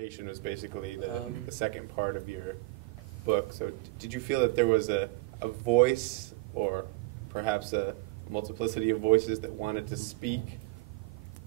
dissertation was basically the second part of your book. So did you feel that there was a voice, or perhaps a multiplicity of voices that wanted to speak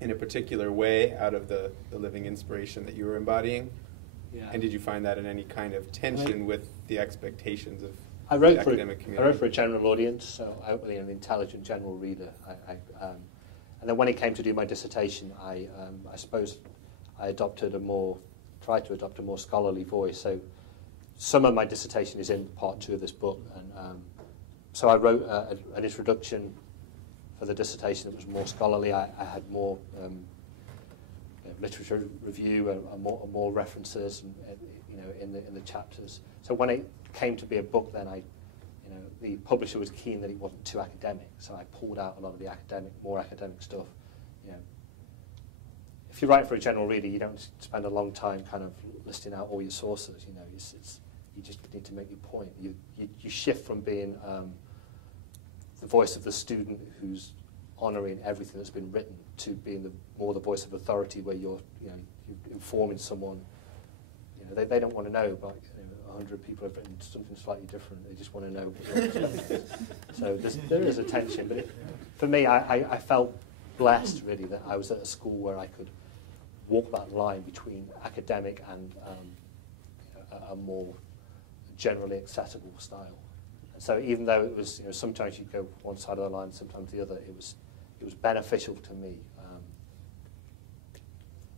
in a particular way out of the living inspiration that you were embodying? Yeah. And did you find that in any kind of tension with the expectations of I wrote the academic community? I wrote for a general audience, so hopefully an intelligent general reader. And then when it came to do my dissertation, I suppose I tried to adopt a more scholarly voice. So some of my dissertation is in part 2 of this book, and so I wrote an introduction for the dissertation that was more scholarly. I had more literature review and more references, and, in the chapters. So when it came to be a book, then the publisher was keen that it wasn't too academic, so I pulled out a lot of the more academic stuff. If you write for a general reader, you don't spend a long time kind of listing out all your sources. You just need to make your point. You shift from being the voice of the student who's honouring everything that's been written to being more the voice of authority, where you're informing someone. They don't want to know, but 100 people have written something slightly different. They just want to know what your is. So there is a tension. But for me, I felt blessed, really, that I was at a school where I could walk that line between academic and a more generally accessible style. And so even though it was, sometimes you go one side of the line, sometimes the other, it was beneficial to me.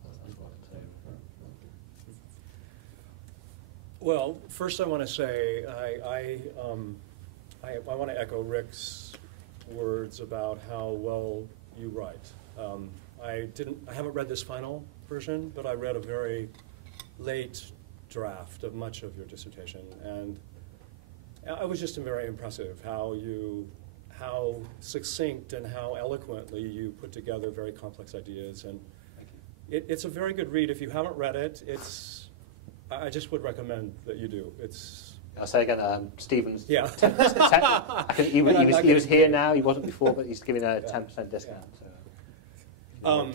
That's what I'd say. Well, first I want to say I want to echo Rick's words about how well you write. I haven't read this final version, but I read a very late draft of much of your dissertation, and it was just very impressive how succinct and how eloquently you put together very complex ideas. And it's a very good read. If you haven't read it, I just would recommend that you do. I'll say again, Stephen's. Yeah. He was here now. He wasn't before, but he's giving a 10% discount. So.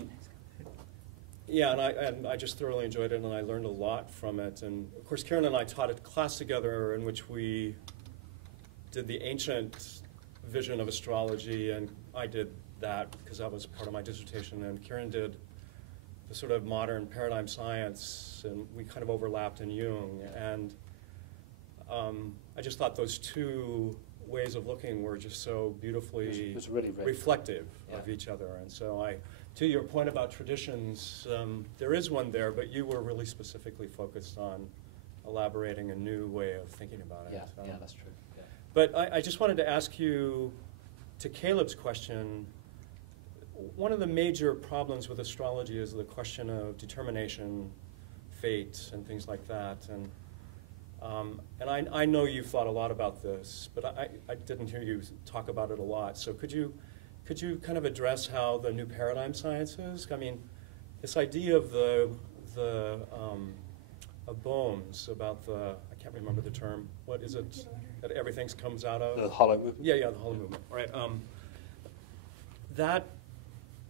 Yeah, and I just thoroughly enjoyed it, and I learned a lot from it. And of course, Keiron and I taught a class together in which we did the ancient vision of astrology, and I did that because that was part of my dissertation, and Keiron did the sort of modern paradigm science, and we kind of overlapped in Jung. And I just thought those two ways of looking were just so beautifully really reflective of each other. And so to your point about traditions, there is one there, but you were really specifically focused on elaborating a new way of thinking about it. Yeah, that's true. Yeah. But I just wanted to ask you, to Caleb's question, one of the major problems with astrology is the question of determination, fate, and things like that. And I know you've thought a lot about this, but I didn't hear you talk about it a lot. So could you kind of address how the new paradigm sciences? I mean, this idea of of Bohm's, about I can't remember the term. What is it that everything comes out of? The hollow movement. Yeah, the hollow movement. Right.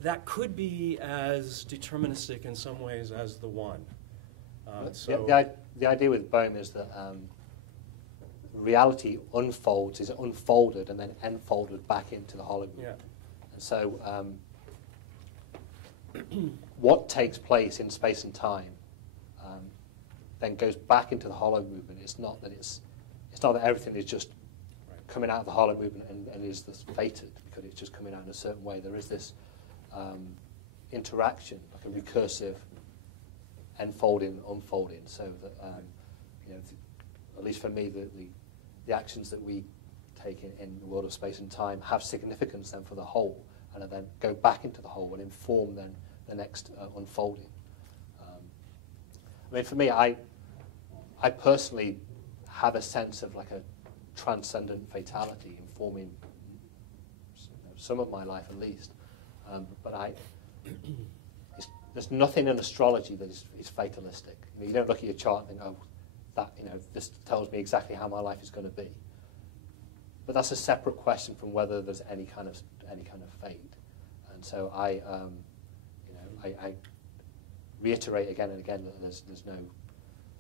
That could be as deterministic in some ways as the one. The idea with Bohm is that reality unfolds, is unfolded and then enfolded back into the hollow movement. Yeah. And so what takes place in space and time then goes back into the hollow movement. It's not that everything is just coming out of the hollow movement and is this fated because it's just coming out in a certain way. There is this interaction, like a recursive enfolding and unfolding, so that at least for me, the actions that we take in the world of space and time have significance then for the whole, and then go back into the whole and inform then the next unfolding. I mean, for me, I personally have a sense of like a transcendent fatality informing some of my life at least, but there's nothing in astrology that is fatalistic. You don't look at your chart and think, oh, this tells me exactly how my life is going to be. But that's a separate question from whether there's any kind of fate. And so reiterate again and again that there's no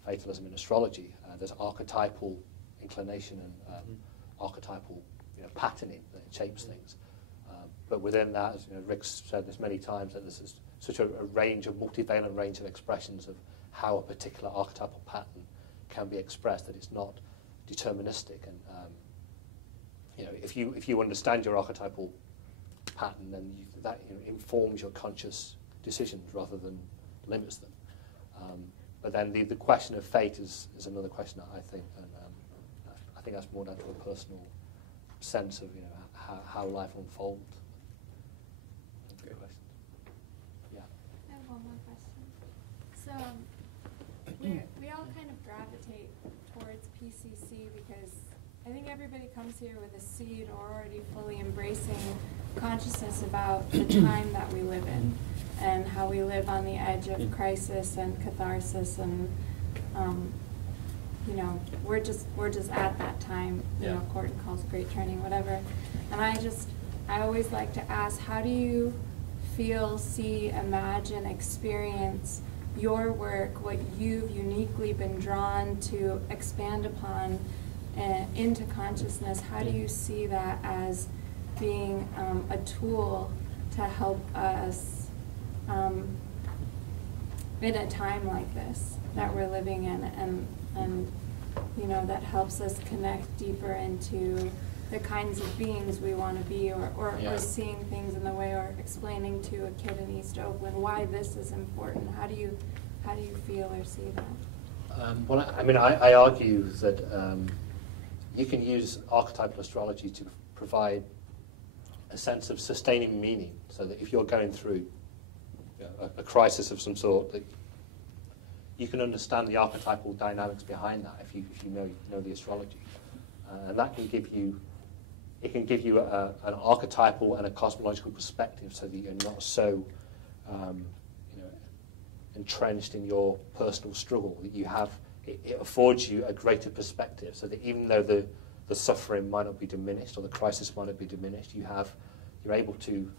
fatalism in astrology. There's archetypal inclination and archetypal patterning that shapes things. But within that, as Rick's said this many times, that there's such a range, a multivalent range of expressions of how a particular archetypal pattern can be expressed, that it's not deterministic. And if you understand your archetypal pattern, then that informs your conscious decisions rather than limits them. But then the question of fate is another question, I think, and I think that's more down to a personal sense of how life unfolds. Okay. Yeah. I have one more question. So we all kind of gravitate towards PCC because I think everybody comes here with a seed or already fully embracing consciousness about the time that we live in and how we live on the edge of crisis and catharsis, and we're just at that time. Gordon calls great turning, whatever. And I always like to ask, how do you feel, see, imagine, experience your work, what you've uniquely been drawn to expand upon into consciousness? How do you see that as being a tool to help us in a time like this that we're living in, and that helps us connect deeper into the kinds of beings we want to be, or seeing things in the way, or explaining to a kid in East Oakland why this is important? How do you feel or see that? Well, I argue that you can use archetypal astrology to provide a sense of sustaining meaning, so that if you're going through a crisis of some sort, that you can understand the archetypal dynamics behind that if you know the astrology, and that can give you an archetypal and a cosmological perspective, so that you're not so entrenched in your personal struggle. That you have it affords you a greater perspective, so that even though the suffering might not be diminished or the crisis might not be diminished, you're able to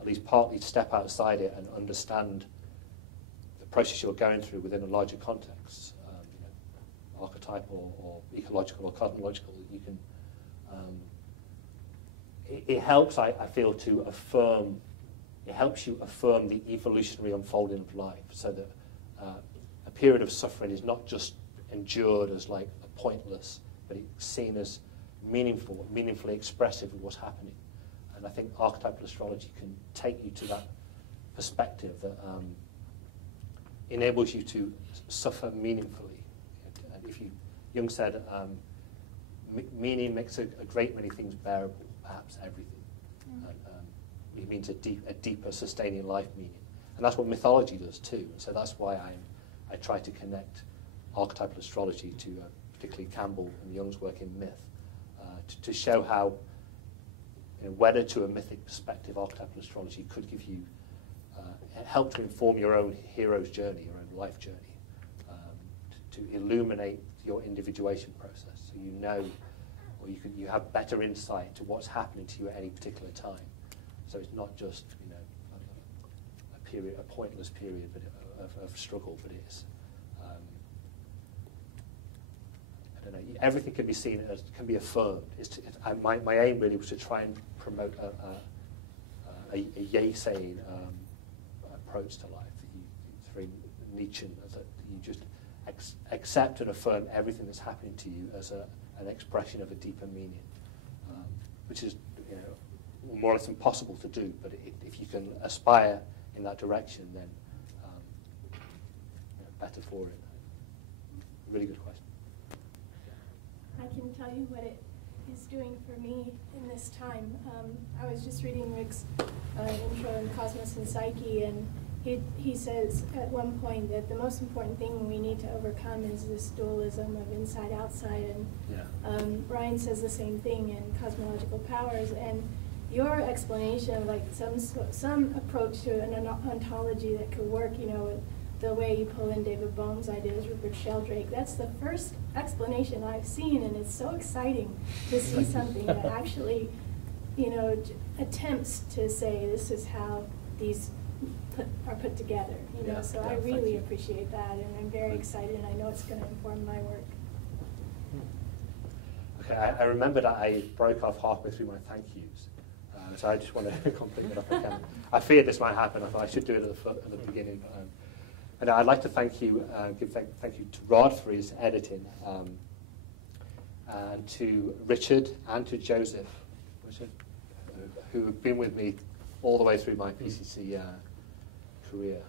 at least partly step outside it and understand the process you're going through within a larger context, archetypal or ecological or cosmological. You can. It helps, I feel, to affirm. It helps you affirm the evolutionary unfolding of life, so that a period of suffering is not just endured as like a pointless, but it's seen as meaningful, meaningfully expressive of what's happening. And I think archetypal astrology can take you to that perspective that enables you to suffer meaningfully. And Jung said, meaning makes a great many things bearable, perhaps everything. And it means a deeper, sustaining life meaning. And that's what mythology does too. And so that's why I try to connect archetypal astrology to particularly Campbell and Jung's work in myth, to show how, whether to a mythic perspective, archetypal astrology could give you, help to inform your own hero's journey, your own life journey, to illuminate your individuation process, so or you have better insight to what's happening to you at any particular time. So it's not just a pointless period, of struggle, but it's I don't know. Everything can be seen as can be affirmed. My aim really was to try and promote a yay-saying approach to life. It's very Nietzschean, that you just accept and affirm everything that's happening to you as an expression of a deeper meaning, which is more or less impossible to do. But if you can aspire in that direction, then better for it. Really good question. I can tell you what it is doing for me in this time. I was just reading Rick's intro in Cosmos and Psyche, and he says at one point that the most important thing we need to overcome is this dualism of inside-outside, and Ryan says the same thing in Cosmological Powers, and your explanation of like some approach to an ontology that could work, the way you pull in David Bohm's ideas, Rupert Sheldrake, that's the first explanation I've seen, and it's so exciting to see something that actually, attempts to say this is how these are put together. You know, so I really appreciate that, and I'm very excited, and I know it's going to inform my work. Okay, I remembered I broke off halfway through my thank yous, so I just want to complete it up again. I feared this might happen. I thought I should do it at the beginning. And I'd like to thank you, thank you to Rod for his editing, and to Richard and to Joseph, who have been with me all the way through my PCC career,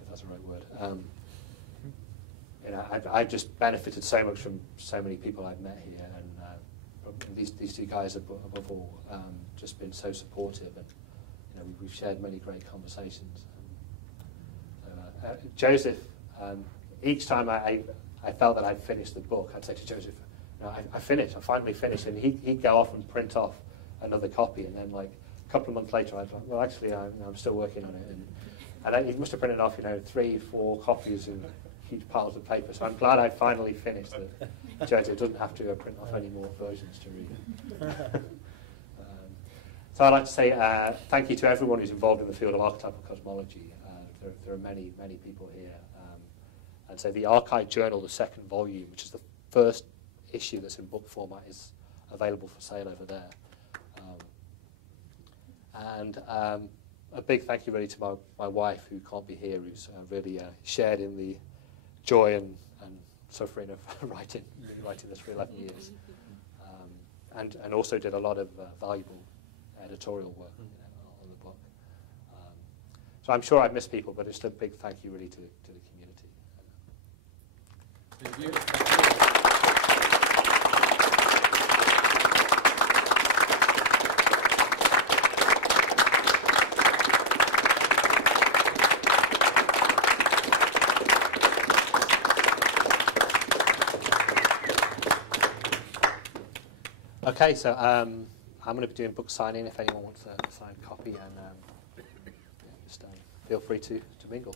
if that's the right word. You know, I've just benefited so much from so many people I've met here, and these two guys above all just been so supportive, and you know, we've shared many great conversations. Joseph, each time I felt that I'd finished the book, I'd say to Joseph, you know, I finally finished, and he'd go off and print off another copy, and then like a couple of months later, I'd like, well, actually, I'm still working on it, and he must have printed off, you know, 3-4 copies of huge piles of paper. So I'm glad I finally finished it. Joseph doesn't have to print off any more versions to read. So I'd like to say thank you to everyone who's involved in the field of archetypal cosmology. There are many, many people here. And so the Archive Journal, the second volume, which is the first issue that's in book format, is available for sale over there. And a big thank you really to my wife, who can't be here, who's really shared in the joy and suffering of writing this for 11 years. And also did a lot of valuable editorial work on the book. So I'm sure I've missed people, but just a big thank you really to the community. Thank you. Okay, so I'm going to be doing book signing if anyone wants a signed copy, and just feel free to mingle.